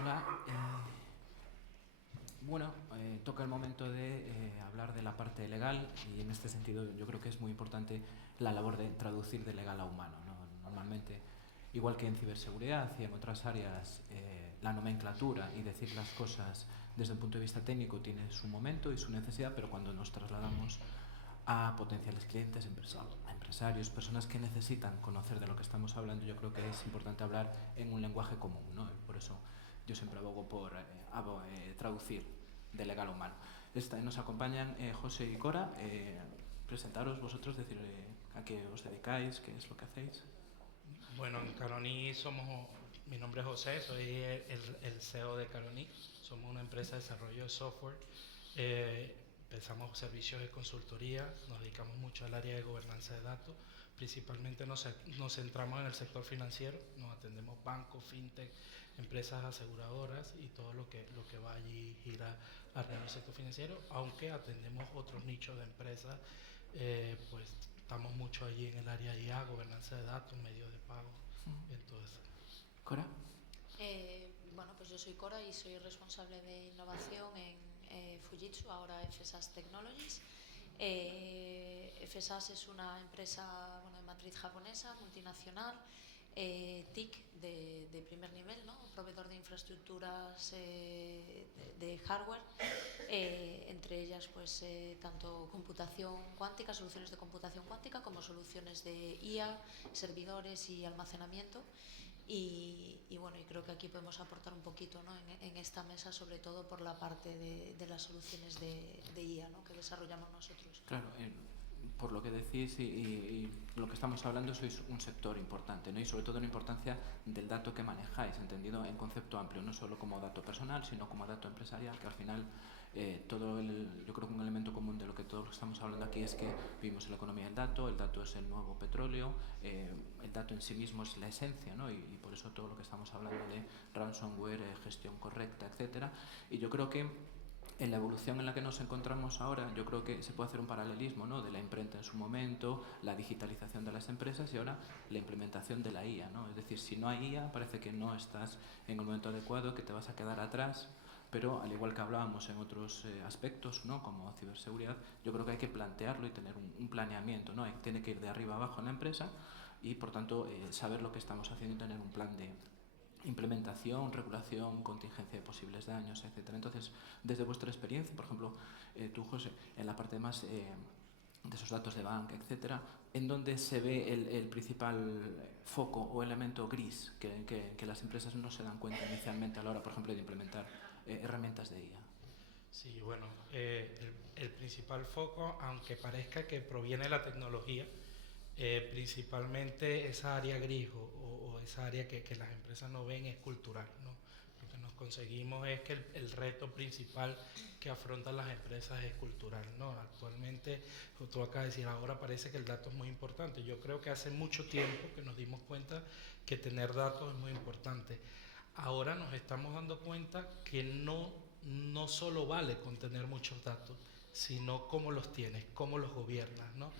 Hola. Bueno, toca el momento de hablar de la parte legal y en este sentido yo creo que es muy importante la labor de traducir de legal a humano, ¿no? Normalmente, igual que en ciberseguridad y en otras áreas, la nomenclatura y decir las cosas desde un punto de vista técnico tiene su momento y su necesidad, pero cuando nos trasladamos a potenciales clientes, empresarios, personas que necesitan conocer de lo que estamos hablando, yo creo que es importante hablar en un lenguaje común, ¿no? Por eso yo siempre abogo por traducir de legal a humano. Nos acompañan José y Cora. Presentaros vosotros, decir a qué os dedicáis, qué es lo que hacéis. Bueno, en Caroni mi nombre es José, soy el CEO de Caroni. Somos una empresa de desarrollo de software. Empezamos servicios de consultoría, nos dedicamos mucho al área de gobernanza de datos. Principalmente nos centramos en el sector financiero, nos atendemos bancos, fintech, empresas aseguradoras y todo lo que va allí gira alrededor del sector financiero, aunque atendemos otros nichos de empresas, pues estamos mucho allí en el área IA, gobernanza de datos, medios de pago, en todo eso. Cora. Bueno, pues yo soy Cora y soy responsable de innovación en Fujitsu, ahora FSAS Technologies. FSAS es una empresa, bueno, de matriz japonesa, multinacional, TIC de primer nivel, ¿no? Proveedor de infraestructuras de hardware, entre ellas pues tanto computación cuántica, soluciones de computación cuántica, como soluciones de IA, servidores y almacenamiento. Y bueno, y creo que aquí podemos aportar un poquito, ¿no? en esta mesa, sobre todo por la parte de las soluciones de IA, ¿no? que desarrollamos nosotros. Claro, por lo que decís y lo que estamos hablando, sois un sector importante, ¿no? Y sobre todo la importancia del dato que manejáis, entendido en concepto amplio, no solo como dato personal, sino como dato empresarial, que al final yo creo que un elemento común de lo que todos estamos hablando aquí es que vivimos en la economía del dato, el dato es el nuevo petróleo, el dato en sí mismo es la esencia, ¿no? Y por eso todo lo que estamos hablando de ransomware, gestión correcta, etcétera. Y yo creo que en la evolución en la que nos encontramos ahora, yo creo que se puede hacer un paralelismo, ¿no? De la imprenta en su momento, la digitalización de las empresas y ahora la implementación de la IA, ¿no? Es decir, si no hay IA, parece que no estás en el momento adecuado, que te vas a quedar atrás, pero al igual que hablábamos en otros aspectos, ¿no? Como ciberseguridad, yo creo que hay que plantearlo y tener un planeamiento, ¿no? Tiene que ir de arriba abajo en la empresa y, por tanto, saber lo que estamos haciendo y tener un plan de implementación, regulación, contingencia de posibles daños, etcétera. Entonces, desde vuestra experiencia, por ejemplo, tú, José, en la parte más de esos datos de banca, etcétera, ¿en dónde se ve el principal foco o elemento gris que las empresas no se dan cuenta inicialmente a la hora, por ejemplo, de implementar herramientas de IA? Sí, bueno, el principal foco, aunque parezca que proviene de la tecnología, principalmente esa área gris o esa área que las empresas no ven es cultural, ¿no? Lo que nos conseguimos es que el reto principal que afrontan las empresas es cultural, ¿no? Actualmente, como tú acabas de decir, ahora parece que el dato es muy importante. Yo creo que hace mucho tiempo que nos dimos cuenta que tener datos es muy importante. Ahora nos estamos dando cuenta que no solo vale con tener muchos datos, sino cómo los tienes, cómo los gobiernas, ¿no?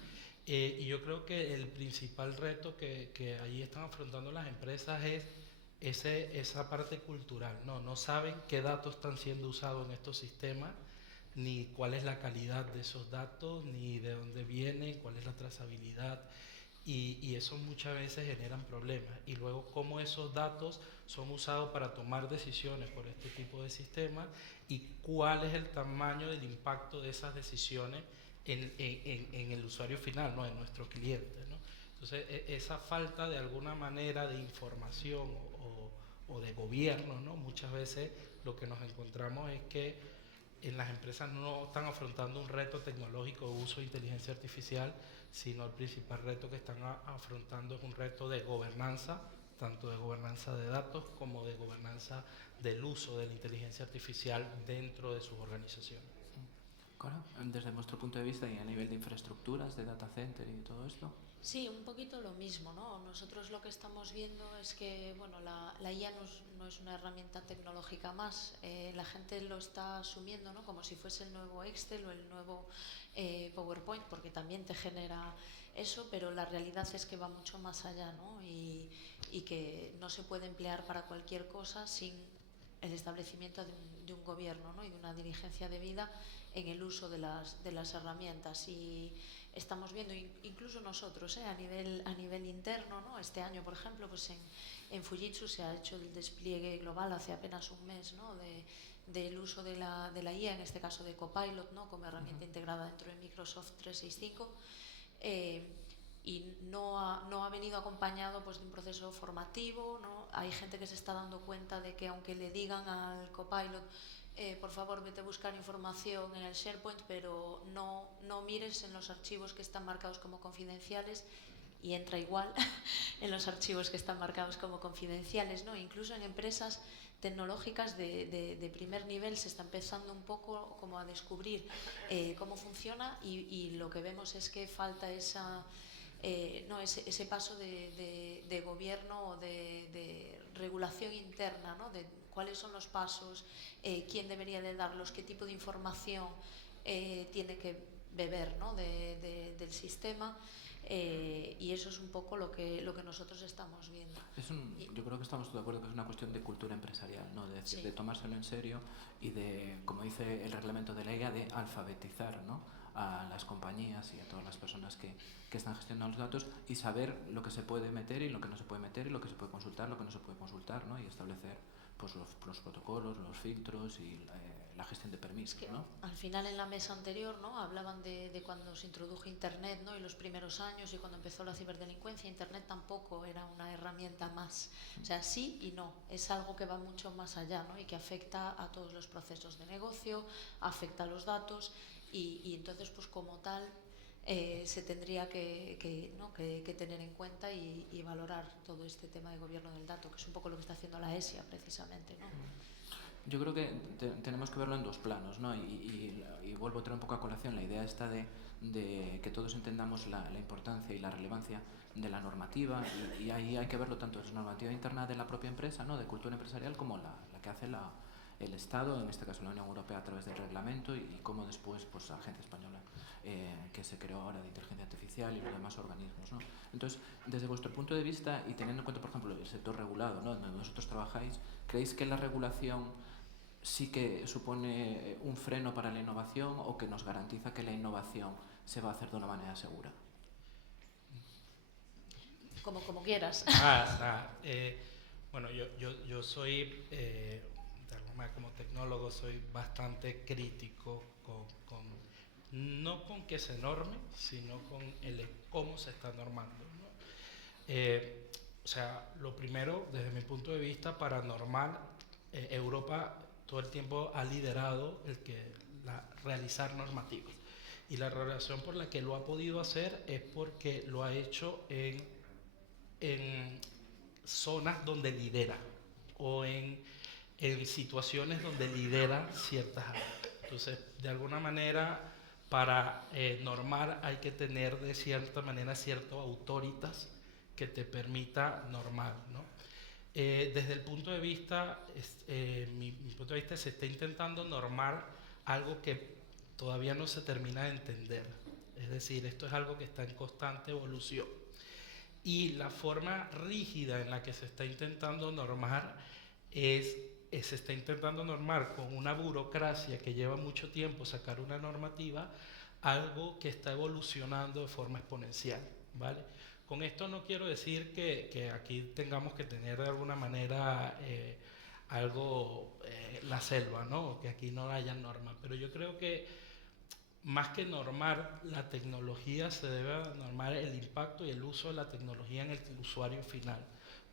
Y yo creo que el principal reto que ahí están afrontando las empresas es esa parte cultural, ¿no? No saben qué datos están siendo usados en estos sistemas, ni cuál es la calidad de esos datos, ni de dónde vienen, cuál es la trazabilidad. Y eso muchas veces generan problemas. Y luego cómo esos datos son usados para tomar decisiones por este tipo de sistemas y cuál es el tamaño del impacto de esas decisiones en el usuario final, ¿no? En nuestro cliente, ¿no? Entonces, esa falta de alguna manera de información o de gobierno, ¿no? Muchas veces lo que nos encontramos es que en las empresas no están afrontando un reto tecnológico de uso de inteligencia artificial, sino el principal reto que están afrontando es un reto de gobernanza, tanto de gobernanza de datos como de gobernanza del uso de la inteligencia artificial dentro de sus organizaciones. Cora, desde vuestro punto de vista y a nivel de infraestructuras, de data center y todo esto. Sí, un poquito lo mismo, ¿no? Nosotros lo que estamos viendo es que, bueno, la IA no es una herramienta tecnológica más. La gente lo está asumiendo, ¿no? Como si fuese el nuevo Excel o el nuevo PowerPoint, porque también te genera eso, pero la realidad es que va mucho más allá, ¿no? Y que no se puede emplear para cualquier cosa sin el establecimiento de un gobierno, ¿no? Y de una diligencia debida en el uso de las herramientas. Y estamos viendo, incluso nosotros, a nivel interno, ¿no? Este año, por ejemplo, pues en Fujitsu se ha hecho el despliegue global hace apenas un mes, ¿no? Del uso de la IA, en este caso de Copilot, ¿no? Como herramienta integrada dentro de Microsoft 365. Y no ha venido acompañado, pues, de un proceso formativo, ¿no? Hay gente que se está dando cuenta de que aunque le digan al Copilot, por favor vete a buscar información en el SharePoint, pero no mires en los archivos que están marcados como confidenciales, y entra igual en los archivos que están marcados como confidenciales, ¿no? Incluso en empresas tecnológicas de primer nivel se está empezando un poco como a descubrir cómo funciona, y lo que vemos es que falta ese paso de gobierno o de regulación interna, ¿no? De cuáles son los pasos, quién debería de darlos, qué tipo de información tiene que beber, ¿no? del sistema. Y eso es un poco lo que nosotros estamos viendo. Yo creo que estamos todos de acuerdo que es una cuestión de cultura empresarial, ¿no? De tomárselo en serio y de, como dice el reglamento de la IA, de alfabetizar, ¿no? A las compañías y a todas las personas que están gestionando los datos, y saber lo que se puede meter y lo que no se puede meter, y lo que se puede consultar, lo que no se puede consultar, ¿no? Y establecer, pues, los protocolos, los filtros y la gestión de permisos, ¿no? Al final, en la mesa anterior, ¿no? Hablaban de cuando se introdujo Internet, ¿no? Y los primeros años, y cuando empezó la ciberdelincuencia. Internet tampoco era una herramienta más. O sea, sí y no. Es algo que va mucho más allá, ¿no? Y que afecta a todos los procesos de negocio, afecta a los datos, y entonces, pues, como tal, se tendría que tener en cuenta y valorar todo este tema de gobierno del dato, que es un poco lo que está haciendo la ESIA, precisamente, ¿no? Yo creo que tenemos que verlo en dos planos, ¿no? Y vuelvo a traer un poco a colación la idea esta de que todos entendamos la importancia y la relevancia de la normativa, y ahí hay que verlo tanto desde la normativa interna de la propia empresa, ¿no? De cultura empresarial, como la que hace el Estado, en este caso la Unión Europea, a través del reglamento, y cómo después, pues, la Agencia Española que se creó ahora de inteligencia artificial y los demás organismos, ¿no? Entonces, desde vuestro punto de vista, y teniendo en cuenta, por ejemplo, el sector regulado, ¿no? Donde vosotros trabajáis, ¿creéis que la regulación sí que supone un freno para la innovación, o que nos garantiza que la innovación se va a hacer de una manera segura? Como quieras. Bueno, yo soy, de alguna manera, como tecnólogo, soy bastante crítico no con que se norme, sino con cómo se está normando, ¿no? O sea, lo primero, desde mi punto de vista, para normar, Europa todo el tiempo ha liderado realizar normativas. Y la razón por la que lo ha podido hacer es porque lo ha hecho en zonas donde lidera, o en situaciones donde lidera ciertas áreas. Entonces, de alguna manera, para normar hay que tener de cierta manera cierto autoritas que te permita normar, ¿no? Desde el punto de vista, mi punto de vista, se está intentando normar algo que todavía no se termina de entender. Es decir, esto es algo que está en constante evolución. Y la forma rígida en la que se está intentando normar se está intentando normar con una burocracia que lleva mucho tiempo sacar una normativa, algo que está evolucionando de forma exponencial, ¿vale? Con esto no quiero decir que aquí tengamos que tener de alguna manera la selva, ¿no? Que aquí no haya normas, pero yo creo que más que normar la tecnología, se debe normar el impacto y el uso de la tecnología en el usuario final,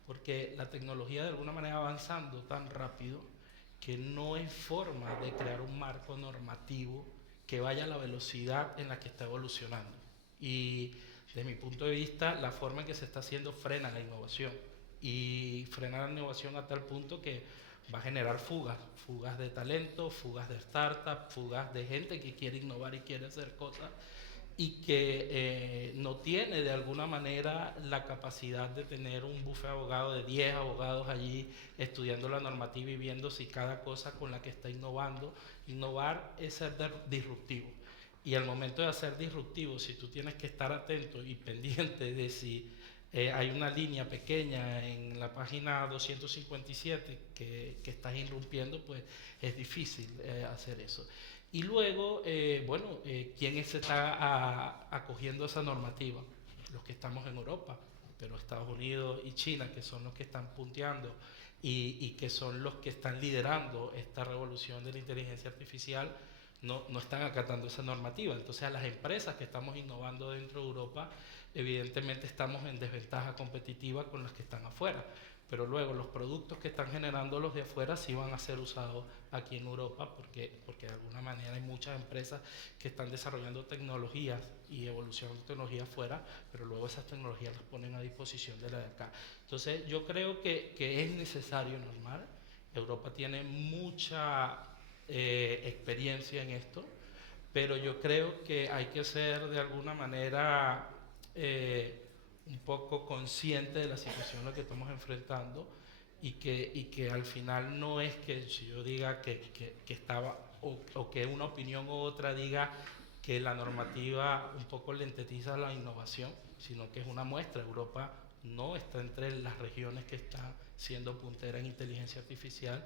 porque la tecnología de alguna manera va avanzando tan rápido que no hay forma de crear un marco normativo que vaya a la velocidad en la que está evolucionando. Y desde mi punto de vista, la forma en que se está haciendo frena la innovación, y frena la innovación a tal punto que va a generar fugas de talento, fugas de startup, fugas de gente que quiere innovar y quiere hacer cosas, y que no tiene de alguna manera la capacidad de tener un bufete de abogados, de 10 abogados allí estudiando la normativa y viendo si cada cosa con la que está innovar es ser disruptivo. Y al momento de ser disruptivo, si tú tienes que estar atento y pendiente de si Hay una línea pequeña en la página 257 que estás irrumpiendo, pues es difícil hacer eso. Y luego, ¿quién se está acogiendo esa normativa? Los que estamos en Europa, pero Estados Unidos y China, que son los que están punteando y que son los que están liderando esta revolución de la inteligencia artificial, no están acatando esa normativa. Entonces, a las empresas que estamos innovando dentro de Europa, evidentemente estamos en desventaja competitiva con las que están afuera. Pero luego los productos que están generando los de afuera sí van a ser usados aquí en Europa, porque de alguna manera hay muchas empresas que están desarrollando tecnologías y evolución de tecnología afuera, pero luego esas tecnologías las ponen a disposición de la de acá. Entonces yo creo que es necesario normar. Europa tiene mucha experiencia en esto, pero yo creo que hay que ser de alguna manera un poco consciente de la situación en la que estamos enfrentando y que al final no es que yo diga que estaba o que una opinión u otra diga que la normativa un poco lentetiza la innovación, sino que es una muestra. Europa no está entre las regiones que están siendo punteras en inteligencia artificial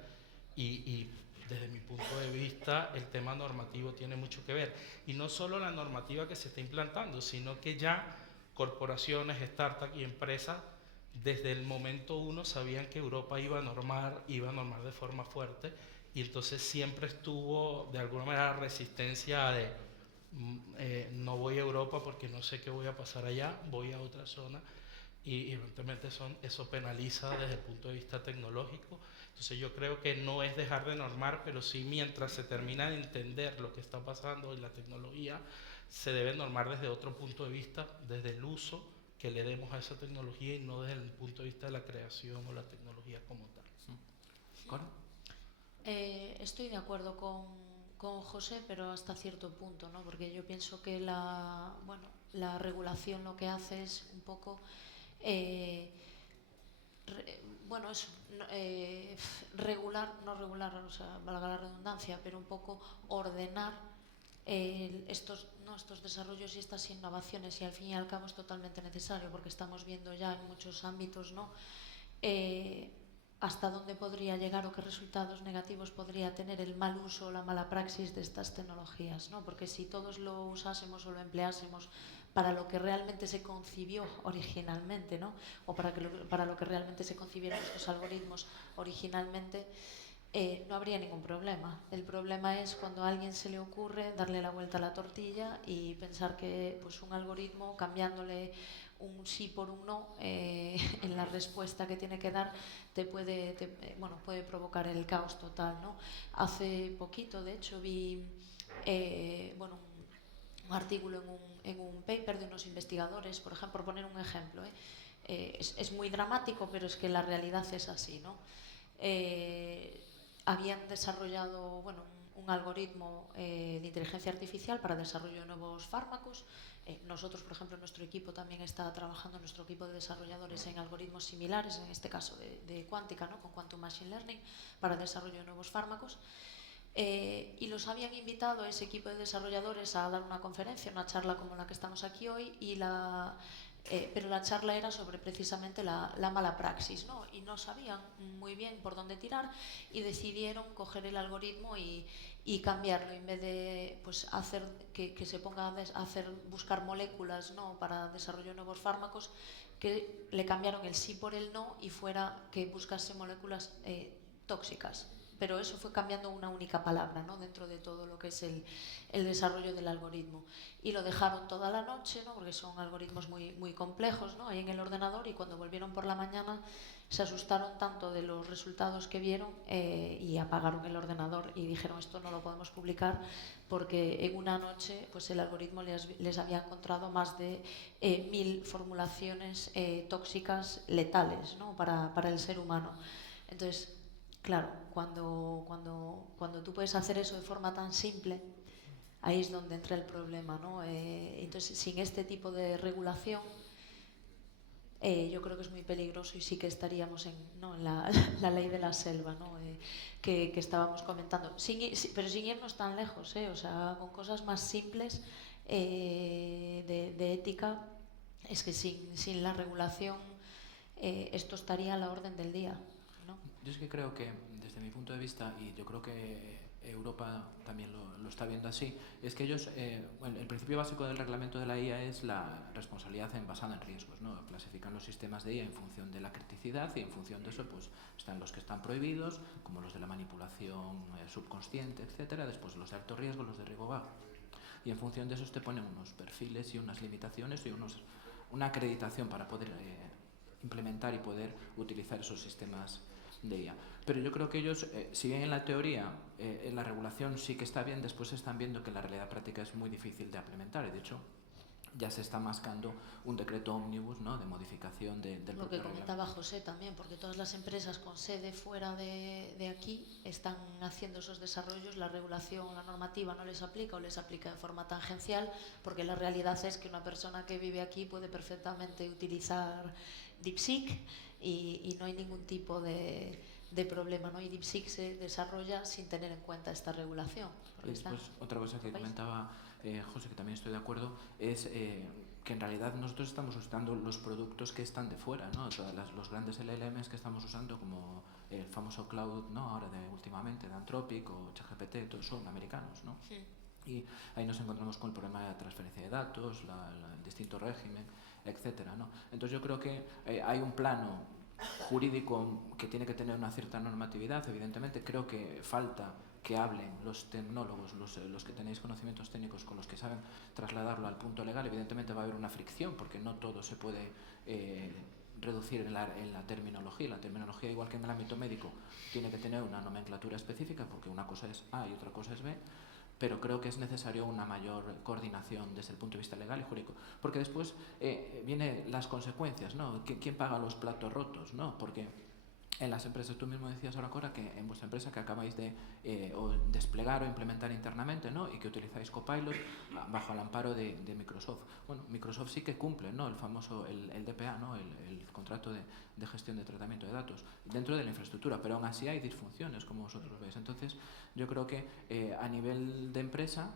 y desde mi punto de vista el tema normativo tiene mucho que ver. Y no solo la normativa que se está implantando, sino que ya corporaciones, startups y empresas desde el momento uno sabían que Europa iba a normar de forma fuerte, y entonces siempre estuvo de alguna manera resistencia de no voy a Europa porque no sé qué voy a pasar allá, voy a otra zona, y evidentemente eso penaliza desde el punto de vista tecnológico. Entonces yo creo que no es dejar de normar, pero sí, mientras se termina de entender lo que está pasando en la tecnología, se debe normar desde otro punto de vista, desde el uso que le demos a esa tecnología y no desde el punto de vista de la creación o la tecnología como tal. ¿Cora? Estoy de acuerdo con José, pero hasta cierto punto, ¿no? Porque yo pienso que la regulación lo que hace es un poco regular, no regular, o sea, valga la redundancia, pero un poco ordenar estos desarrollos y estas innovaciones, y al fin y al cabo es totalmente necesario, porque estamos viendo ya en muchos ámbitos, ¿no? Hasta dónde podría llegar o qué resultados negativos podría tener el mal uso o la mala praxis de estas tecnologías, ¿no? Porque si todos lo usásemos o lo empleásemos para lo que realmente se concibió originalmente, ¿no? O para lo que realmente se concibieron estos algoritmos originalmente, no habría ningún problema. El problema es cuando a alguien se le ocurre darle la vuelta a la tortilla y pensar que pues, un algoritmo, cambiándole un sí por un no en la respuesta que tiene que dar, puede provocar el caos total, ¿no? Hace poquito, de hecho, vi un artículo en un paper de unos investigadores, por ejemplo, por poner un ejemplo, es muy dramático, pero es que la realidad es así, ¿no? Habían desarrollado un algoritmo de inteligencia artificial para el desarrollo de nuevos fármacos. Nosotros, por ejemplo, nuestro equipo también está trabajando, nuestro equipo de desarrolladores, en algoritmos similares, en este caso de cuántica, ¿no? Con Quantum Machine Learning, para el desarrollo de nuevos fármacos. Y los habían invitado a ese equipo de desarrolladores a dar una conferencia, una charla como la que estamos aquí hoy, pero la charla era sobre precisamente la mala praxis, ¿no? Y no sabían muy bien por dónde tirar y decidieron coger el algoritmo y cambiarlo. En vez de pues, hacer que se ponga a buscar moléculas, ¿no? Para desarrollo de nuevos fármacos, que le cambiaron el sí por el no y fuera que buscase moléculas tóxicas. Pero eso fue cambiando una única palabra, ¿no? Dentro de todo lo que es el desarrollo del algoritmo. Y lo dejaron toda la noche, ¿no? Porque son algoritmos muy, muy complejos, ¿no? Ahí en el ordenador, y cuando volvieron por la mañana se asustaron tanto de los resultados que vieron y apagaron el ordenador y dijeron, esto no lo podemos publicar porque en una noche pues el algoritmo les había encontrado más de 1000 formulaciones tóxicas letales, ¿no? para el ser humano. Entonces, claro, cuando tú puedes hacer eso de forma tan simple, ahí es donde entra el problema, ¿no? Entonces, sin este tipo de regulación, yo creo que es muy peligroso y sí que estaríamos en la ley de la selva, ¿no? Que estábamos comentando. Pero sin irnos tan lejos, o sea, con cosas más simples de ética. es que sin la regulación esto estaría a la orden del día, ¿no? Yo es que creo que, desde mi punto de vista, y yo creo que Europa también lo está viendo así, es que ellos, bueno, el principio básico del reglamento de la IA es la responsabilidad basada en riesgos, ¿no? Clasifican los sistemas de IA en función de la criticidad, y en función de eso pues están los que están prohibidos, como los de la manipulación subconsciente, etcétera, después los de alto riesgo, los de riesgo bajo. Y en función de eso te ponen unos perfiles y unas limitaciones y una acreditación para poder implementar y poder utilizar esos sistemas de IA. Pero yo creo que ellos, si bien en la teoría, en la regulación sí que está bien, después están viendo que la realidad práctica es muy difícil de implementar. Y de hecho, ya se está mascando un decreto ómnibus, ¿no?, de modificación del lo que propio comentaba reglamento. José también, porque todas las empresas con sede fuera de aquí están haciendo esos desarrollos, la regulación, la normativa no les aplica o les aplica de forma tangencial, porque la realidad es que una persona que vive aquí puede perfectamente utilizar DeepSeek y no hay ningún tipo de problema, ¿no? Y DeepSeek se desarrolla sin tener en cuenta esta regulación. Y después, otra cosa que comentaba José, que también estoy de acuerdo, es que en realidad nosotros estamos usando los productos que están de fuera, ¿no? Todos los grandes LLMs que estamos usando, como el famoso cloud, ¿no?, ahora últimamente, de Anthropic o ChatGPT, todos son americanos, ¿no? Sí. Y ahí nos encontramos con el problema de la transferencia de datos, el distinto régimen, etcétera, ¿no? Entonces yo creo que hay un plano jurídico que tiene que tener una cierta normatividad. Evidentemente creo que falta que hablen los tecnólogos, los que tenéis conocimientos técnicos, con los que saben trasladarlo al punto legal. Evidentemente va a haber una fricción, porque no todo se puede reducir en la terminología. La terminología, igual que en el ámbito médico, tiene que tener una nomenclatura específica, porque una cosa es A y otra cosa es B, pero creo que es necesario una mayor coordinación desde el punto de vista legal y jurídico, porque después vienen las consecuencias, ¿no? ¿Quién paga los platos rotos, ¿no? Porque en las empresas, tú mismo decías ahora, Cora, que en vuestra empresa que acabáis de desplegar o implementar internamente, ¿no?, y que utilizáis Copilot bajo el amparo de Microsoft. Bueno, Microsoft sí que cumple, ¿no?, el famoso el DPA, ¿no?, el contrato de gestión de tratamiento de datos dentro de la infraestructura, pero aún así hay disfunciones, como vosotros veis. Entonces, yo creo que a nivel de empresa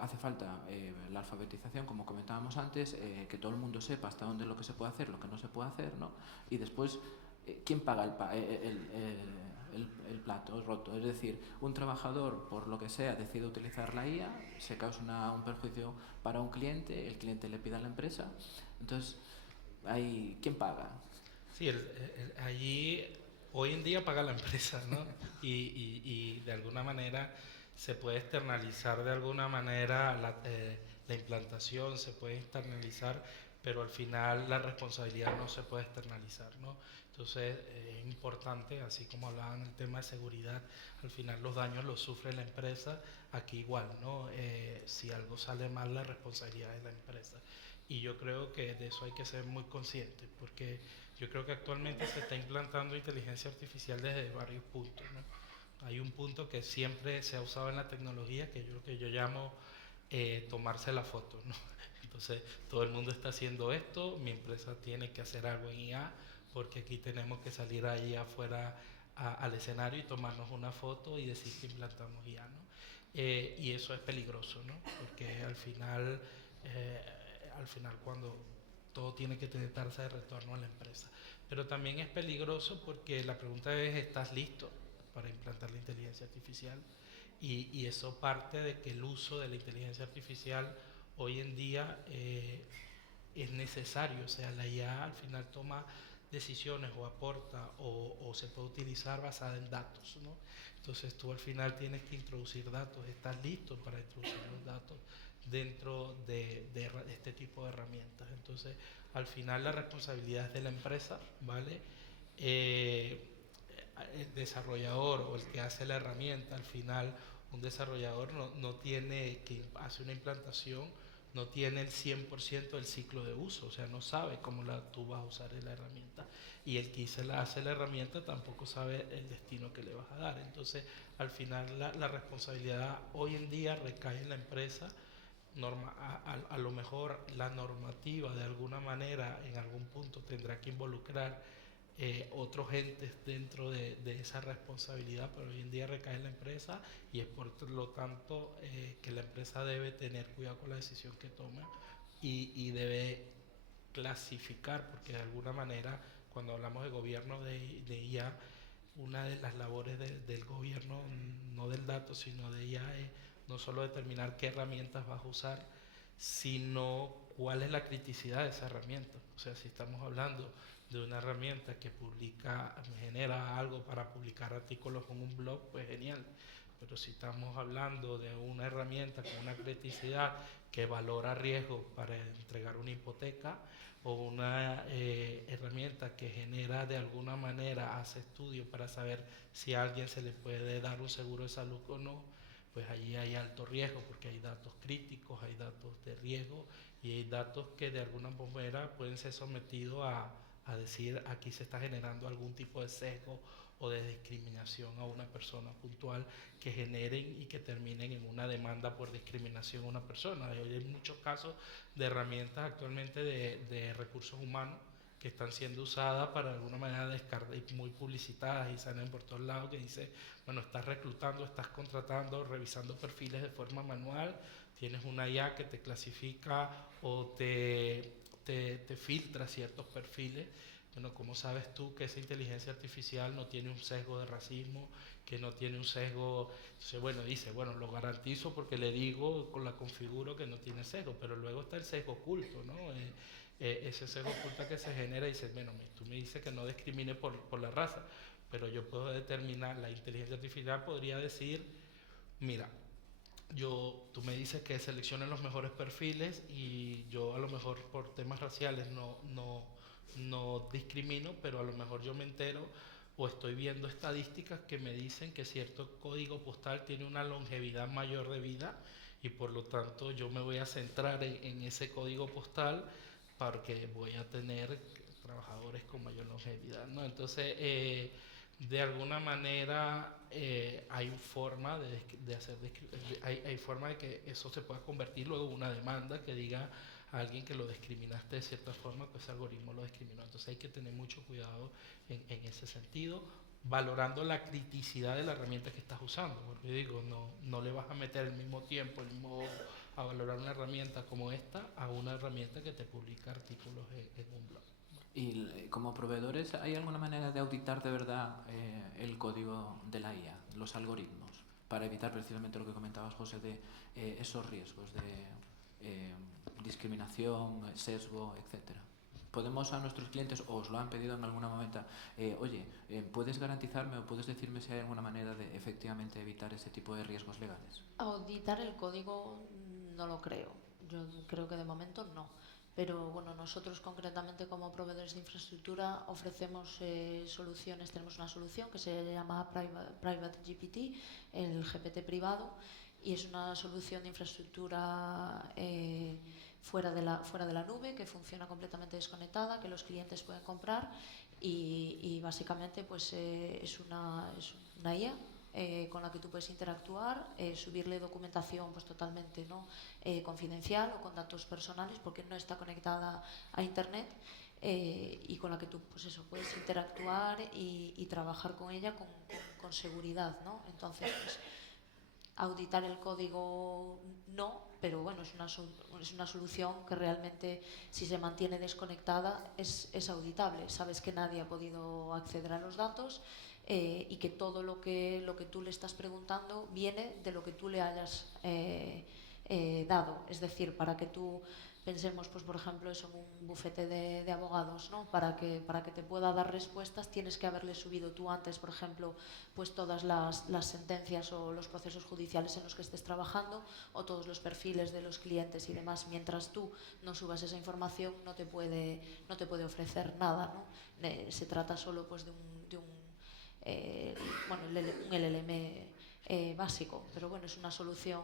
hace falta la alfabetización, como comentábamos antes, que todo el mundo sepa hasta dónde es lo que se puede hacer, lo que no se puede hacer, ¿no? Y después, ¿quién paga el plato roto? Es decir, un trabajador, por lo que sea, decide utilizar la IA, se causa un perjuicio para un cliente, el cliente le pide a la empresa, entonces, ¿quién paga? Sí, allí hoy en día paga la empresa, ¿no? Y de alguna manera se puede externalizar de alguna manera la implantación, se puede externalizar, pero al final la responsabilidad no se puede externalizar, ¿no? Entonces es importante, así como hablaban del tema de seguridad, al final los daños los sufre la empresa, aquí igual, ¿no? Si algo sale mal, la responsabilidad es de la empresa. Y yo creo que de eso hay que ser muy conscientes, porque yo creo que actualmente se está implantando inteligencia artificial desde varios puntos, ¿no? Hay un punto que siempre se ha usado en la tecnología, que yo llamo tomarse la foto, ¿no? Entonces, todo el mundo está haciendo esto, mi empresa tiene que hacer algo en IA, porque aquí tenemos que salir ahí afuera al escenario y tomarnos una foto y decir que implantamos IA, ¿no? Y eso es peligroso, ¿no? Porque al final cuando todo tiene que tener tasa de retorno a la empresa. Pero también es peligroso porque la pregunta es, ¿estás listo para implantar la inteligencia artificial? Y eso parte de que el uso de la inteligencia artificial hoy en día es necesario. O sea, la IA al final toma decisiones o aporta o se puede utilizar basada en datos, ¿no? Entonces tú al final tienes que introducir datos, estás listo para introducir los datos dentro de este tipo de herramientas. Entonces, al final la responsabilidad es de la empresa, ¿vale? El desarrollador o el que hace la herramienta, al final un desarrollador no tiene que hacer una implantación, no tiene el 100% del ciclo de uso, o sea, no sabe cómo tú vas a usar la herramienta. Y el que hace la herramienta tampoco sabe el destino que le vas a dar. Entonces, al final la responsabilidad hoy en día recae en la empresa. A lo mejor la normativa de alguna manera en algún punto tendrá que involucrar otros entes dentro de esa responsabilidad, pero hoy en día recae en la empresa y es por lo tanto que la empresa debe tener cuidado con la decisión que toma y debe clasificar, porque de alguna manera cuando hablamos de gobierno de IA, una de las labores del gobierno, no del dato, sino de IA, es no solo determinar qué herramientas vas a usar, sino cuál es la criticidad de esa herramienta. O sea, si estamos hablando de una herramienta que genera algo para publicar artículos en un blog, pues genial. Pero si estamos hablando de una herramienta con una criticidad que valora riesgo para entregar una hipoteca, o una herramienta que genera de alguna manera, hace estudios para saber si a alguien se le puede dar un seguro de salud o no, pues allí hay alto riesgo porque hay datos críticos, hay datos de riesgo y hay datos que de alguna manera pueden ser sometidos a decir aquí se está generando algún tipo de sesgo o de discriminación a una persona puntual que generen y que terminen en una demanda por discriminación a una persona. Hay muchos casos de herramientas actualmente de recursos humanos que están siendo usadas para de alguna manera descargar y muy publicitadas y salen por todos lados que dice, bueno, estás reclutando, estás contratando, revisando perfiles de forma manual, tienes una IA que te clasifica o te filtra ciertos perfiles. Bueno, ¿cómo sabes tú que esa inteligencia artificial no tiene un sesgo de racismo, que no tiene un sesgo? Entonces, bueno, dice, bueno, lo garantizo porque le digo, la configuro que no tiene sesgo, pero luego está el sesgo oculto, ¿no? Ese sesgo oculto que se genera y dice, bueno, tú me dices que no discrimine por la raza, pero yo puedo determinar, la inteligencia artificial podría decir, mira, tú me dices que seleccionen los mejores perfiles y yo a lo mejor por temas raciales no discrimino, pero a lo mejor yo me entero o estoy viendo estadísticas que me dicen que cierto código postal tiene una longevidad mayor de vida y por lo tanto yo me voy a centrar en ese código postal porque voy a tener trabajadores con mayor longevidad, ¿no? Entonces, de alguna manera hay forma hay forma de que eso se pueda convertir luego en una demanda que diga a alguien que lo discriminaste de cierta forma, pues ese algoritmo lo discriminó. Entonces hay que tener mucho cuidado en ese sentido, valorando la criticidad de la herramienta que estás usando, porque digo, no le vas a meter el mismo tiempo, el mismo a valorar una herramienta como esta a una herramienta que te publica artículos en un blog. Y como proveedores, ¿hay alguna manera de auditar de verdad el código de la IA, los algoritmos, para evitar precisamente lo que comentabas, José, de esos riesgos de discriminación, sesgo, etcétera? ¿Podemos a nuestros clientes, o os lo han pedido en algún momento, oye, ¿puedes garantizarme o puedes decirme si hay alguna manera de efectivamente evitar ese tipo de riesgos legales? Auditar el código no lo creo. Yo creo que de momento no. Pero bueno, nosotros concretamente como proveedores de infraestructura ofrecemos soluciones. Tenemos una solución que se llama Private GPT, el GPT privado, y es una solución de infraestructura fuera de la nube, que funciona completamente desconectada, que los clientes pueden comprar y básicamente pues es una IA con la que tú puedes interactuar, subirle documentación pues totalmente confidencial o con datos personales porque no está conectada a internet, y con la que tú pues eso, puedes interactuar y trabajar con ella con seguridad, ¿no? Entonces pues, auditar el código no, pero bueno, es una solución que realmente si se mantiene desconectada es auditable. Sabes que nadie ha podido acceder a los datos y que todo lo que tú le estás preguntando viene de lo que tú le hayas dado. Es decir, para que tú pensemos, pues por ejemplo, eso en un bufete de abogados, ¿no? Para que te pueda dar respuestas tienes que haberle subido tú antes, por ejemplo, pues todas las sentencias o los procesos judiciales en los que estés trabajando o todos los perfiles de los clientes y demás. Mientras tú no subas esa información no te puede ofrecer nada, ¿no? Se trata solo pues de un LLM básico, pero bueno, es una solución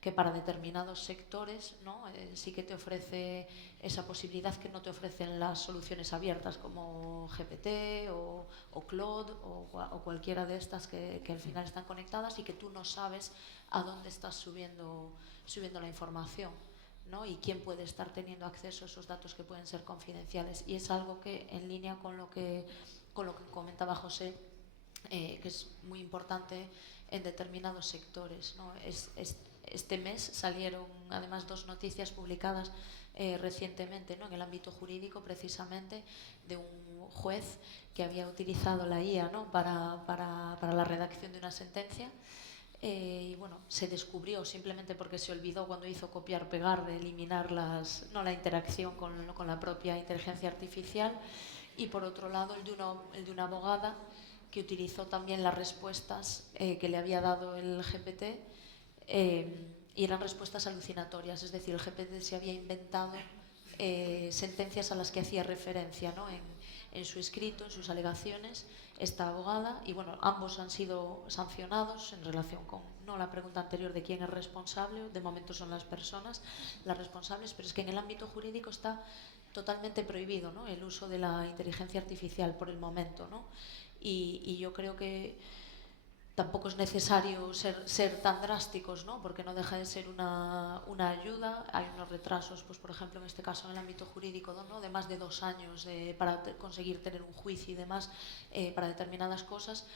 que para determinados sectores, ¿no? Sí que te ofrece esa posibilidad que no te ofrecen las soluciones abiertas como GPT o Claude o cualquiera de estas que al final están conectadas y que tú no sabes a dónde estás subiendo la información, ¿no? Y quién puede estar teniendo acceso a esos datos que pueden ser confidenciales. Y es algo que en línea con lo que comentaba José, que es muy importante en determinados sectores, ¿no? este mes salieron además 2 noticias publicadas recientemente, ¿no?, en el ámbito jurídico, precisamente, de un juez que había utilizado la IA, ¿no?, para la redacción de una sentencia. Y bueno, se descubrió simplemente porque se olvidó cuando hizo copiar-pegar de eliminar la interacción con la propia inteligencia artificial. Y por otro lado el de una abogada que utilizó también las respuestas que le había dado el GPT, y eran respuestas alucinatorias, es decir, el GPT se había inventado sentencias a las que hacía referencia, ¿no?, en su escrito, en sus alegaciones, esta abogada. Y bueno, ambos han sido sancionados en relación con, ¿no?, la pregunta anterior de quién es responsable. De momento son las personas las responsables, pero es que en el ámbito jurídico está totalmente prohibido, ¿no?, el uso de la inteligencia artificial por el momento, ¿no? Y yo creo que tampoco es necesario ser tan drásticos, ¿no?, porque no deja de ser una ayuda. Hay unos retrasos, pues por ejemplo en este caso en el ámbito jurídico, ¿no?, de más de 2 años para conseguir tener un juicio y demás para determinadas cosas.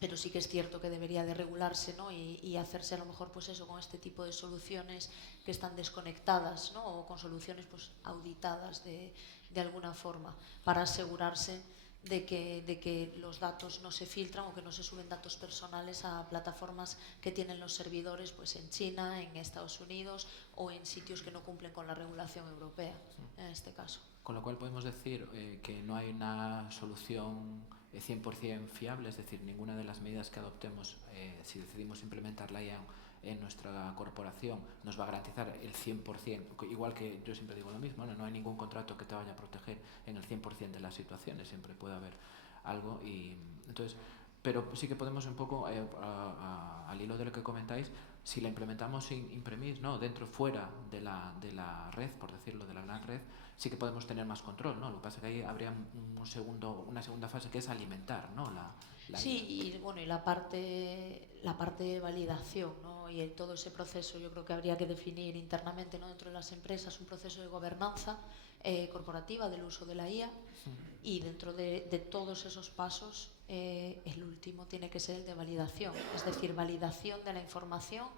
Pero sí que es cierto que debería de regularse, ¿no?, y hacerse a lo mejor pues eso, con este tipo de soluciones que están desconectadas, ¿no?, o con soluciones pues auditadas de alguna forma, para asegurarse de que los datos no se filtran o que no se suben datos personales a plataformas que tienen los servidores pues en China, en Estados Unidos o en sitios que no cumplen con la regulación europea, en este caso. Con lo cual podemos decir que no hay una solución 100% fiable, es decir, ninguna de las medidas que adoptemos, si decidimos implementar la IA en nuestra corporación, nos va a garantizar el 100%, igual que yo siempre digo lo mismo, no hay ningún contrato que te vaya a proteger en el 100% de las situaciones, siempre puede haber algo. Y entonces, pero sí que podemos un poco, al hilo de lo que comentáis, si la implementamos sin impremis, ¿no?, dentro, fuera de la red, por decirlo, de la gran red, sí que podemos tener más control, ¿no? Lo que pasa es que ahí habría una segunda fase, que es alimentar, ¿no?, sí, y bueno, y la parte de validación, ¿no?, y todo ese proceso yo creo que habría que definir internamente, ¿no?, dentro de las empresas, un proceso de gobernanza corporativa del uso de la IA. Y dentro de todos esos pasos, el último tiene que ser el de validación, es decir, validación de la información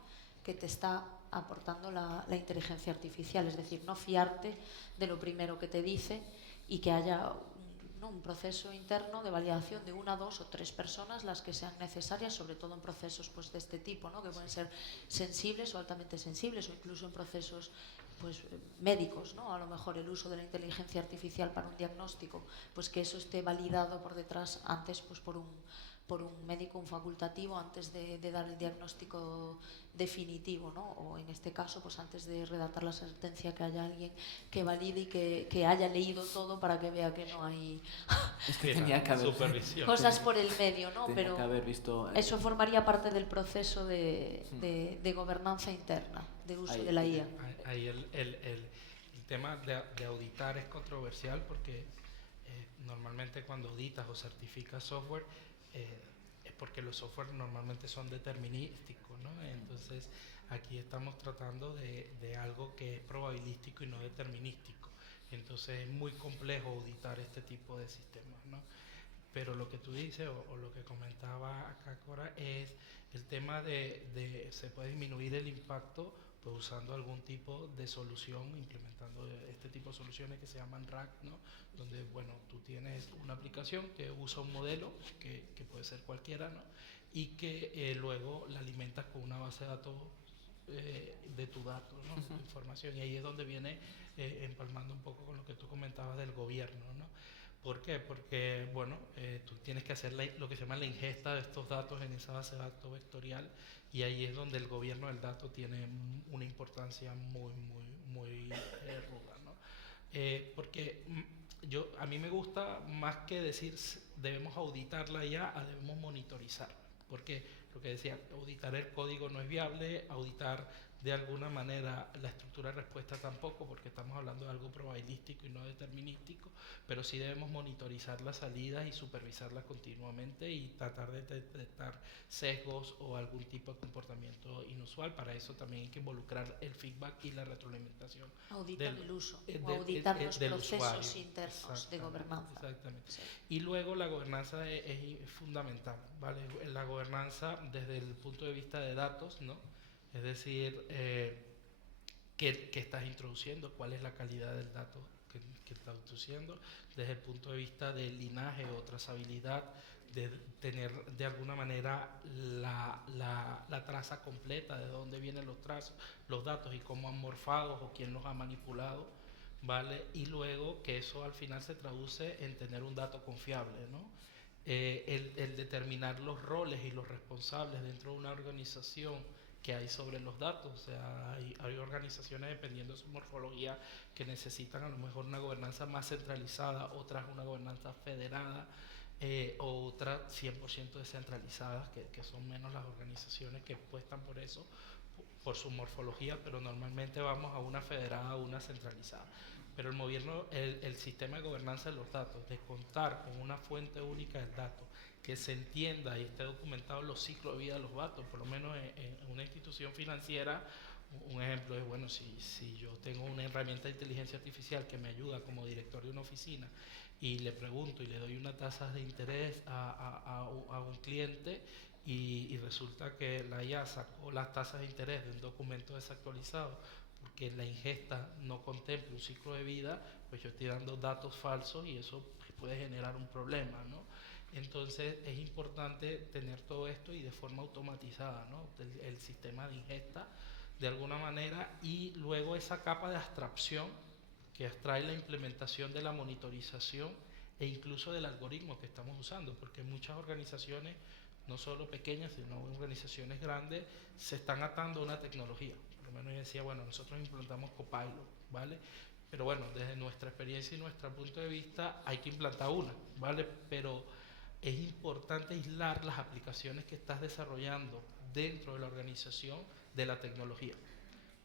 que te está aportando la inteligencia artificial, es decir, no fiarte de lo primero que te dice, y que haya un proceso interno de validación de 1, 2 o 3 personas, las que sean necesarias, sobre todo en procesos pues de este tipo, ¿no?, que pueden ser sensibles o altamente sensibles, o incluso en procesos pues médicos, ¿no?, a lo mejor el uso de la inteligencia artificial para un diagnóstico, pues que eso esté validado por detrás antes pues por un médico, un facultativo, antes de dar el diagnóstico definitivo, ¿no?, o en este caso pues antes de redactar la sentencia, que haya alguien que valide y que haya leído todo para que vea que no hay es que tenía que haber supervisión, cosas por el medio, ¿no? Tenía Pero que haber visto, eso formaría parte del proceso de gobernanza interna, de uso de la IA. Ahí el tema de auditar es controversial, porque normalmente cuando auditas o certificas software, es porque los software normalmente son determinísticos, ¿no? Entonces aquí estamos tratando de algo que es probabilístico y no determinístico. Entonces es muy complejo auditar este tipo de sistemas, ¿no? Pero lo que tú dices, o lo que comentaba acá Cora, es el tema de se puede disminuir el impacto pues usando algún tipo de solución, implementando este tipo de soluciones que se llaman RAG, ¿no?, donde bueno, tú tienes una aplicación que usa un modelo, que puede ser cualquiera, ¿no?, y que luego la alimentas con una base de datos de tu dato, ¿no?, de tu información. Y ahí es donde viene empalmando un poco con lo que tú comentabas del gobierno, ¿no? ¿Por qué? Porque, bueno, tú tienes que hacer lo que se llama la ingesta de estos datos en esa base de datos vectorial, y ahí es donde el gobierno del dato tiene una importancia muy ruda, ¿no? Porque a mí me gusta más que decir debemos auditarla ya, a debemos monitorizarla. Porque lo que decía, auditar el código no es viable, auditar de alguna manera la estructura de respuesta tampoco, porque estamos hablando de algo probabilístico y no determinístico, pero sí debemos monitorizar las salidas y supervisarlas continuamente y tratar de detectar sesgos o algún tipo de comportamiento inusual. Para eso también hay que involucrar el feedback y la retroalimentación. Auditar el uso, o auditar los procesos usuario, internos de gobernanza. Exactamente. Sí. Y luego la gobernanza es fundamental, ¿vale? La gobernanza desde el punto de vista de datos, ¿no? Es decir, qué estás introduciendo, cuál es la calidad del dato que estás introduciendo, desde el punto de vista del linaje o trazabilidad, de tener de alguna manera la traza completa de dónde vienen los datos y cómo han morfado o quién los ha manipulado, ¿vale? Y luego que eso al final se traduce en tener un dato confiable, ¿no? El determinar los roles y los responsables dentro de una organización que hay sobre los datos. O sea, hay organizaciones, dependiendo de su morfología, que necesitan a lo mejor una gobernanza más centralizada, otras una gobernanza federada, otras 100% descentralizadas, que son menos las organizaciones que apuestan por eso, por su morfología, pero normalmente vamos a una federada o una centralizada. Pero el sistema de gobernanza de los datos, de contar con una fuente única del dato, que se entienda y esté documentado los ciclos de vida de los datos, por lo menos en una institución financiera. Un ejemplo es, bueno, si yo tengo una herramienta de inteligencia artificial que me ayuda como director de una oficina y le pregunto y le doy una tasa de interés a un cliente, y resulta que la IA sacó las tasas de interés de un documento desactualizado porque la ingesta no contempla un ciclo de vida, pues yo estoy dando datos falsos y eso puede generar un problema, ¿no? Entonces es importante tener todo esto y de forma automatizada, ¿no? El sistema de ingesta de alguna manera, y luego esa capa de abstracción que abstrae la implementación de la monitorización e incluso del algoritmo que estamos usando, porque muchas organizaciones, no solo pequeñas, sino organizaciones grandes, se están atando a una tecnología. Por lo menos yo decía, bueno, nosotros implantamos Copilot, ¿vale? Pero bueno, desde nuestra experiencia y nuestro punto de vista hay que implantar una, ¿vale? Pero es importante aislar las aplicaciones que estás desarrollando dentro de la organización de la tecnología,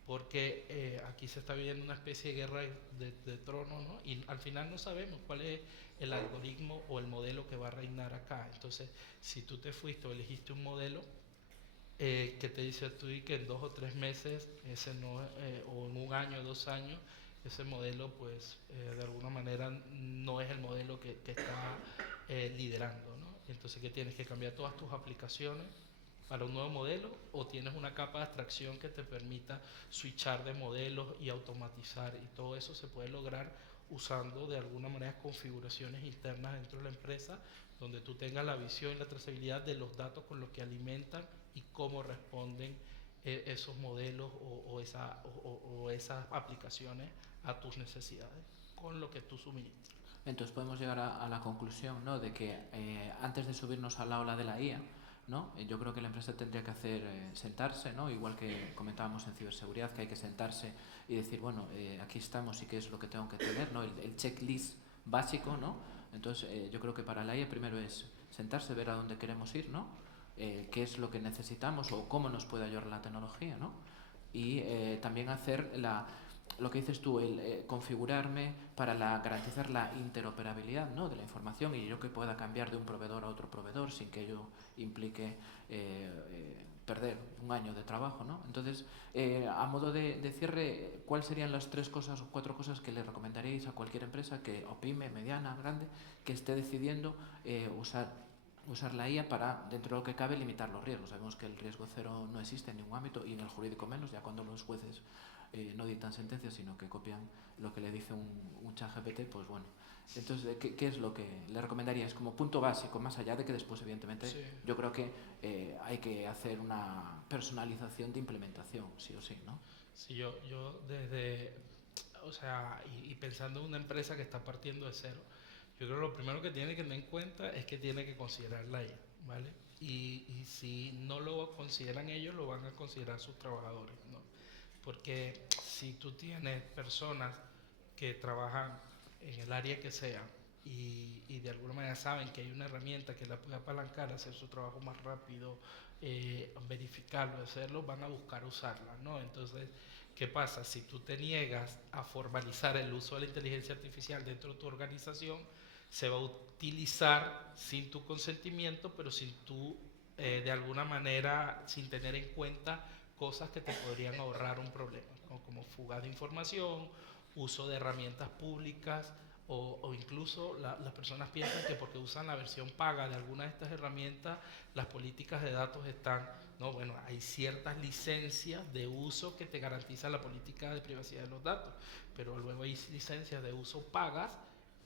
porque aquí se está viviendo una especie de guerra de tronos, ¿no? Y al final no sabemos cuál es el algoritmo o el modelo que va a reinar acá. Entonces, si tú te fuiste o elegiste un modelo que te dice tú y que en 2 o 3 meses, ese no, o en 1 año, 2 años, ese modelo pues de alguna manera no es el modelo que está liderando, ¿no? Entonces, ¿qué tienes? Que cambiar todas tus aplicaciones para un nuevo modelo, o tienes una capa de abstracción que te permita switchar de modelos y automatizar, y todo eso se puede lograr usando de alguna manera configuraciones internas dentro de la empresa, donde tú tengas la visión y la trazabilidad de los datos con los que alimentan y cómo responden esos modelos o esas aplicaciones a tus necesidades con lo que tú suministras. Entonces podemos llegar a la conclusión, ¿no?, de que antes de subirnos a la ola de la IA, ¿no?, yo creo que la empresa tendría que hacer sentarse, ¿no?, igual que comentábamos en ciberseguridad, que hay que sentarse y decir, bueno, aquí estamos y qué es lo que tengo que tener, ¿no?, el checklist básico, ¿no? Entonces yo creo que para la IA primero es sentarse, ver a dónde queremos ir, ¿no?, qué es lo que necesitamos o cómo nos puede ayudar la tecnología, ¿no?, y también hacer lo que dices tú, el configurarme para garantizar la interoperabilidad, ¿no?, de la información, y yo que pueda cambiar de un proveedor a otro proveedor sin que ello implique perder 1 año de trabajo, ¿no? Entonces, a modo de cierre, ¿cuáles serían las 3 cosas o 4 cosas que le recomendaríais a cualquier empresa, que o pyme, mediana, grande, que esté decidiendo usar la IA para, dentro de lo que cabe, limitar los riesgos? Sabemos que el riesgo cero no existe en ningún ámbito, y en el jurídico menos, ya cuando los jueces no dictan sentencias, sino que copian lo que le dice un chat GPT, pues bueno. Entonces, ¿qué es lo que le recomendarías como punto básico, más allá de que después, evidentemente, sí, yo creo que hay que hacer una personalización de implementación, sí o sí, ¿no? Sí, yo desde, o sea, y pensando en una empresa que está partiendo de cero, yo creo que lo primero que tiene que tener en cuenta es que tiene que considerar la IA, ¿vale? Y si no lo consideran ellos, lo van a considerar sus trabajadores, ¿no? Porque si tú tienes personas que trabajan en el área que sea y de alguna manera saben que hay una herramienta que la puede apalancar, hacer su trabajo más rápido, verificarlo, hacerlo, van a buscar usarla, ¿no? Entonces, ¿qué pasa? Si tú te niegas a formalizar el uso de la inteligencia artificial dentro de tu organización, se va a utilizar sin tu consentimiento, pero sin tú, de alguna manera, sin tener en cuenta cosas que te podrían ahorrar un problema, ¿no? Como fugas de información, uso de herramientas públicas o incluso las personas piensan que porque usan la versión paga de alguna de estas herramientas, las políticas de datos están, no, bueno, hay ciertas licencias de uso que te garantizan la política de privacidad de los datos, pero luego hay licencias de uso pagas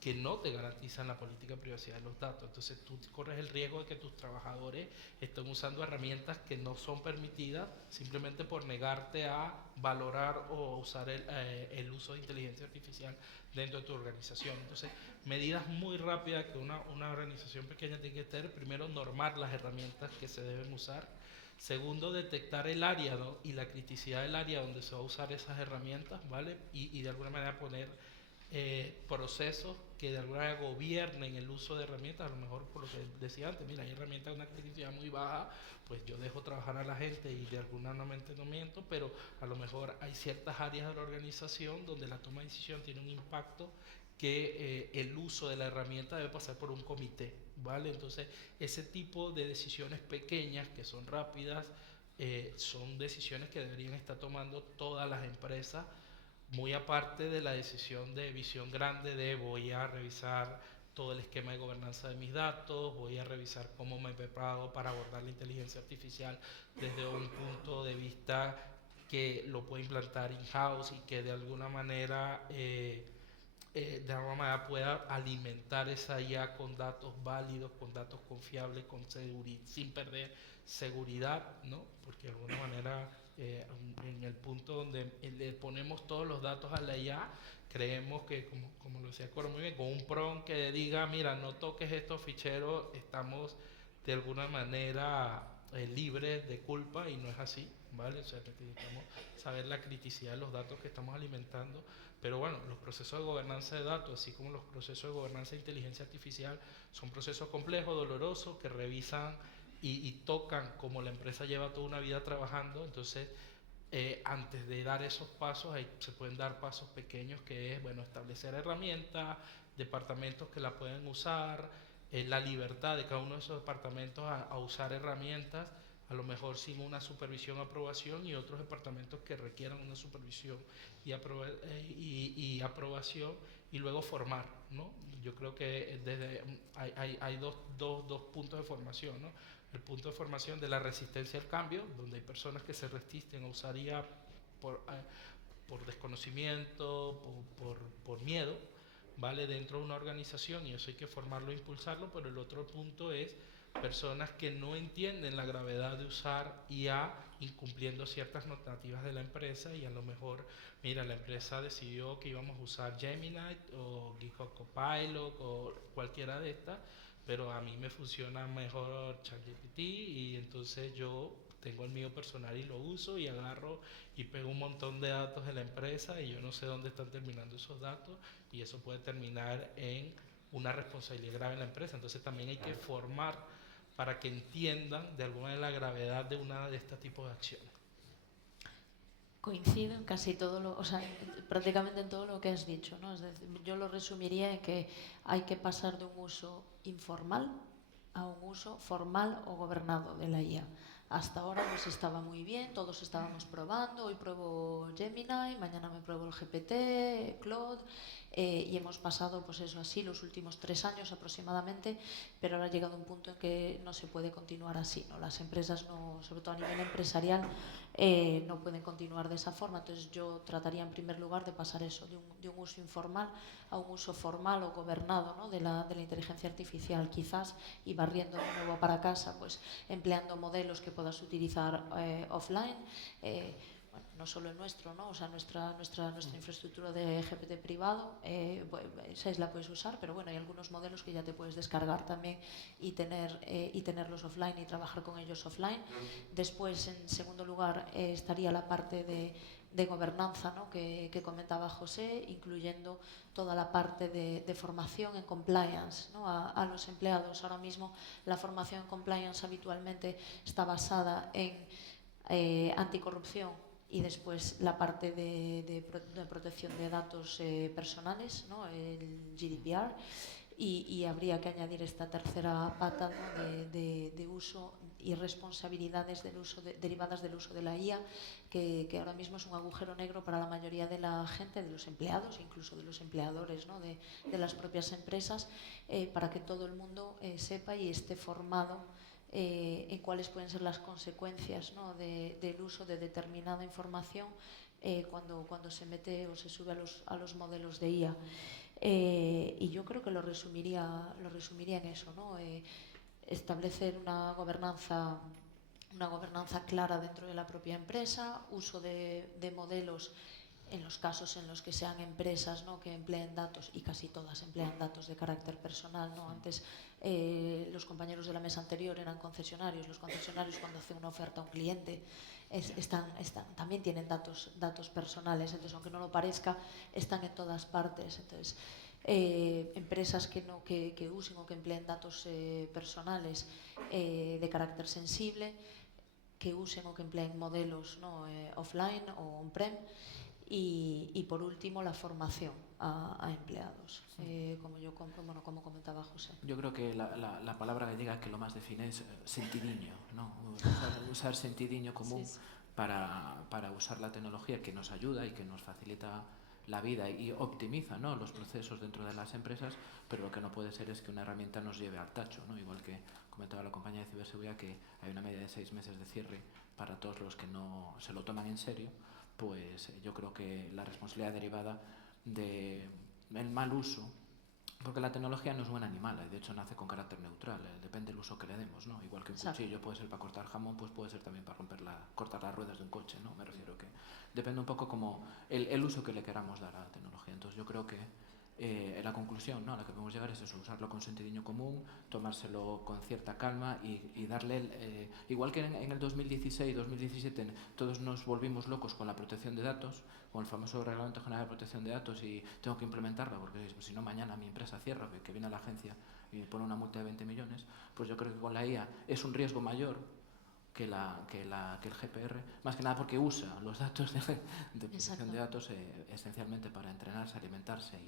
que no te garantizan la política de privacidad de los datos. Entonces tú corres el riesgo de que tus trabajadores estén usando herramientas que no son permitidas simplemente por negarte a valorar o usar el uso de inteligencia artificial dentro de tu organización. Entonces, medidas muy rápidas que una organización pequeña tiene que tener: primero, normar las herramientas que se deben usar; segundo, detectar el área, ¿no?, y la criticidad del área donde se va a usar esas herramientas, ¿vale? Y de alguna manera poner procesos que de alguna manera gobiernen el uso de herramientas. A lo mejor, por lo que decía antes, mira, hay herramientas de una criticidad muy baja, pues yo dejo trabajar a la gente y de alguna manera no miento, pero a lo mejor hay ciertas áreas de la organización donde la toma de decisión tiene un impacto que el uso de la herramienta debe pasar por un comité, ¿vale? Entonces, ese tipo de decisiones pequeñas que son rápidas son decisiones que deberían estar tomando todas las empresas, muy aparte de la decisión de visión grande de voy a revisar todo el esquema de gobernanza de mis datos, voy a revisar cómo me preparo para abordar la inteligencia artificial desde un punto de vista que lo pueda implantar in-house y que de alguna manera pueda alimentar esa IA con datos válidos, con datos confiables, sin perder seguridad, ¿no? Porque de alguna manera en el punto donde le ponemos todos los datos a la IA, creemos que, como lo decía Coro muy bien, con un prompt que diga, mira, no toques estos ficheros, estamos de alguna manera libres de culpa, y no es así, ¿vale? O sea, necesitamos saber la criticidad de los datos que estamos alimentando. Pero bueno, los procesos de gobernanza de datos, así como los procesos de gobernanza de inteligencia artificial, son procesos complejos, dolorosos, que revisan y tocan cómo la empresa lleva toda una vida trabajando. Entonces, antes de dar esos pasos, se pueden dar pasos pequeños, que es, bueno, establecer herramientas, departamentos que la pueden usar, la libertad de cada uno de esos departamentos a usar herramientas, a lo mejor sin una supervisión o aprobación, y otros departamentos que requieran una supervisión y aprobación, y luego formar, ¿no? Yo creo que hay dos puntos de formación, ¿no? El punto de formación de la resistencia al cambio, donde hay personas que se resisten a usar IA por desconocimiento, por miedo, ¿vale? Dentro de una organización, y eso hay que formarlo e impulsarlo. Pero el otro punto es personas que no entienden la gravedad de usar IA incumpliendo ciertas normativas de la empresa, y a lo mejor, mira, la empresa decidió que íbamos a usar Gemini o GitHub Copilot o cualquiera de estas, pero a mí me funciona mejor ChatGPT, y entonces yo tengo el mío personal y lo uso, y agarro y pego un montón de datos de la empresa, y yo no sé dónde están terminando esos datos, y eso puede terminar en una responsabilidad grave en la empresa. Entonces también hay que formar para que entiendan de alguna manera la gravedad de una de estos tipos de acciones. Coincido en casi todo o sea, prácticamente en todo lo que has dicho, ¿no? Es decir, yo lo resumiría en que hay que pasar de un uso informal a un uso formal o gobernado de la IA. Hasta ahora pues estaba muy bien, todos estábamos probando, hoy pruebo Gemini, mañana me pruebo el GPT, Claude, y hemos pasado pues eso así los últimos 3 años aproximadamente, pero ahora ha llegado un punto en que no se puede continuar así, ¿no? Las empresas, no, sobre todo a nivel empresarial, no pueden continuar de esa forma. Entonces yo trataría en primer lugar de pasar eso, de un uso informal a un uso formal o gobernado, ¿no?, de la inteligencia artificial, quizás, y barriendo de nuevo para casa, pues empleando modelos que puedas utilizar offline, bueno, no solo el nuestro, ¿no? O sea, nuestra infraestructura de GPT privado, esa la puedes usar, pero bueno, hay algunos modelos que ya te puedes descargar también y tenerlos offline y trabajar con ellos offline. Después, en segundo lugar, estaría la parte de gobernanza, ¿no?, que comentaba José, incluyendo toda la parte de formación en compliance, ¿no?, a los empleados. Ahora mismo la formación en compliance habitualmente está basada en anticorrupción y después la parte de protección de datos personales, ¿no?, el GDPR. y habría que añadir esta tercera pata, ¿no? de uso y responsabilidades del uso derivadas del uso de la IA, que ahora mismo es un agujero negro para la mayoría de la gente, de los empleados, incluso de los empleadores, ¿no? de las propias empresas, para que todo el mundo sepa y esté formado en cuáles pueden ser las consecuencias, ¿no? del uso de determinada información cuando se mete o se sube a los modelos de IA. Y yo creo que lo resumiría en eso, ¿no? Establecer una gobernanza clara dentro de la propia empresa, uso de modelos en los casos en los que sean empresas, ¿no? que empleen datos, y casi todas emplean datos de carácter personal, ¿no? Antes los compañeros de la mesa anterior eran concesionarios. Los concesionarios, cuando hacen una oferta a un cliente, también tienen datos personales, entonces aunque no lo parezca, están en todas partes. Entonces empresas que usen o que empleen datos personales de carácter sensible, que usen o que empleen modelos, ¿no? Offline o on-prem. Y por último, la formación a empleados, como comentaba José. Yo creo que la palabra gallega que lo más define es sentidiño, ¿no? Usar sentidiño común, sí. Para usar la tecnología que nos ayuda y que nos facilita la vida y optimiza, ¿no? los procesos dentro de las empresas, pero lo que no puede ser es que una herramienta nos lleve al tacho, ¿no? Igual que comentaba la compañía de ciberseguridad, que hay una media de 6 meses de cierre para todos los que no se lo toman en serio. Pues yo creo que la responsabilidad derivada del mal uso, porque la tecnología no es buen animal, de hecho nace con carácter neutral, depende del uso que le demos, ¿no? Igual que un cuchillo puede ser para cortar jamón, pues puede ser también para cortar las ruedas de un coche, ¿no? Me refiero que depende un poco como el uso que le queramos dar a la tecnología. Entonces yo creo que la conclusión, ¿no? a la que podemos llegar es eso, usarlo con sentidiño común, tomárselo con cierta calma y darle, igual que en el 2016-2017 todos nos volvimos locos con la protección de datos, con el famoso Reglamento General de Protección de Datos, y tengo que implementarla porque si no mañana mi empresa cierra, que viene a la agencia y me pone una multa de 20 millones, pues yo creo que con la IA es un riesgo mayor que el GPR, más que nada porque usa los datos de protección de datos esencialmente para entrenarse, alimentarse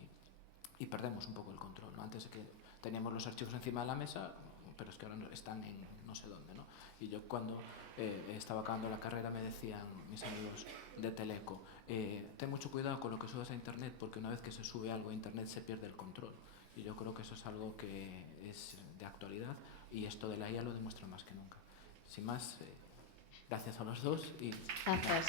y perdemos un poco el control, ¿no? Antes de que teníamos los archivos encima de la mesa, pero es que ahora están en no sé dónde, ¿no? Y yo cuando estaba acabando la carrera me decían mis amigos de Teleco, ten mucho cuidado con lo que subes a internet, porque una vez que se sube algo a internet se pierde el control. Y yo creo que eso es algo que es de actualidad, y esto de la IA lo demuestra más que nunca. Sin más, gracias a los dos y... Gracias.